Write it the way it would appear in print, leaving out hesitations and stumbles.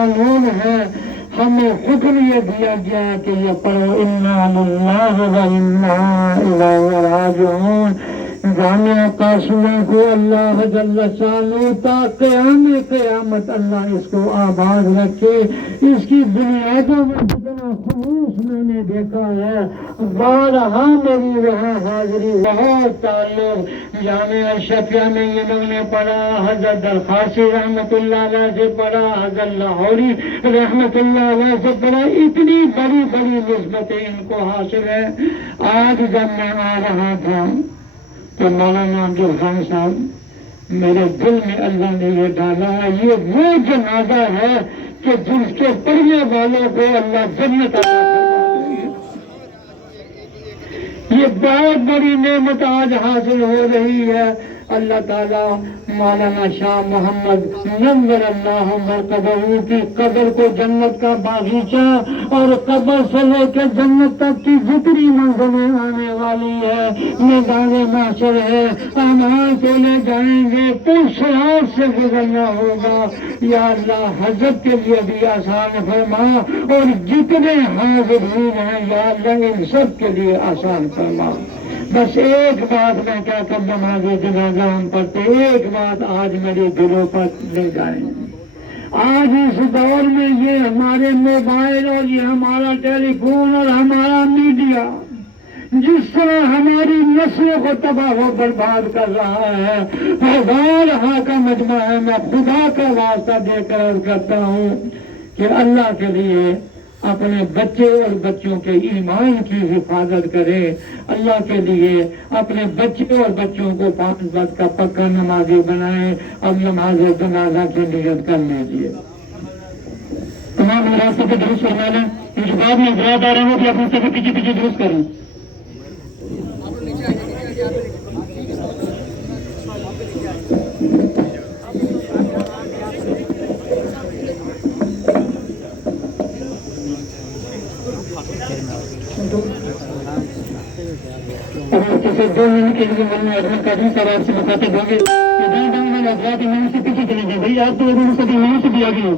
قانون ہے، ہمیں حکم یہ دیا گیا ہے کہ یہ پڑھو انا للہ و انا الیہ راجعون۔ جامعہ قاسمہ کو اللہ جل شانہ تا قیامت اللہ اس کو آباد رکھے۔ اس کی بنیادوں میں جتنا خلوص میں نے دیکھا ہے، بارہا میری وہاں حاضری، بہت تعلق جامعہ شفیہ میں انہوں نے پڑھا، حضرت درخواسی رحمت اللہ علیہ سے پڑھا، حضرت لاہوری رحمت اللہ علیہ سے پڑھا، اتنی بڑی بڑی نسبتیں ان کو حاصل ہے۔ آج جب میں آ رہا تھا تو مولانا عبدالخان صاحب میرے دل میں اللہ نے یہ ڈالا ہے، یہ وہ جنازہ ہے کہ جس کے پڑھنے والوں کو اللہ جنت عطا فرمائے۔ یہ بہت بڑی نعمت آج حاصل ہو رہی ہے۔ اللہ تعالیٰ مولانا شاہ محمد نور اللہ مرتبہ کی قبر کو جنت کا باغیچہ اور قبر سے لے کے جنت تک کی جتنی منزلیں آنے والی ہے، میدان محشر ہے، اعمال کو لے جائیں گے، پل صراط سے گزرنا ہوگا۔ یا اللہ حضرت کے لیے بھی آسان فرما، اور جتنے حاضرین ہیں یا اللہ ان سب کے لیے آسان فرما۔ بس ایک بات میں کیا کر نماز جنازہ ہم پڑھتے، ایک بات آج میرے دلوں پر لے جائیں۔ آج اس دور میں یہ ہمارے موبائل اور یہ ہمارا ٹیلی فون اور ہمارا میڈیا جس طرح ہماری نسلوں کو تباہ و برباد کر رہا ہے، ہزارہا کا مجمع ہے، میں خدا کا واسطہ دے کر عرض کرتا ہوں کہ اللہ کے لیے اپنے بچے اور بچوں کے ایمان کی حفاظت کرے، اللہ کے لیے اپنے بچے اور بچوں کو 5 وقت کا پکا نمازی بنائے اور نماز جنازہ کی نیت کر لیجیے۔ تمام راستوں پہ درست فرما لیں، مجھے بعد میں حضرات آ رہے ہیں کہ اپنے سفر پیچھے پیچھے درست کریں۔ اگر کسی 2 منٹ کے لیے مولانا احمد قادری صاحب آپ سے مخاطب ہوں گے کہ جہاں میں حضرات امام سے پیچھے چلے جائیں، بھائی آپ تو سے بھی آگے ہو۔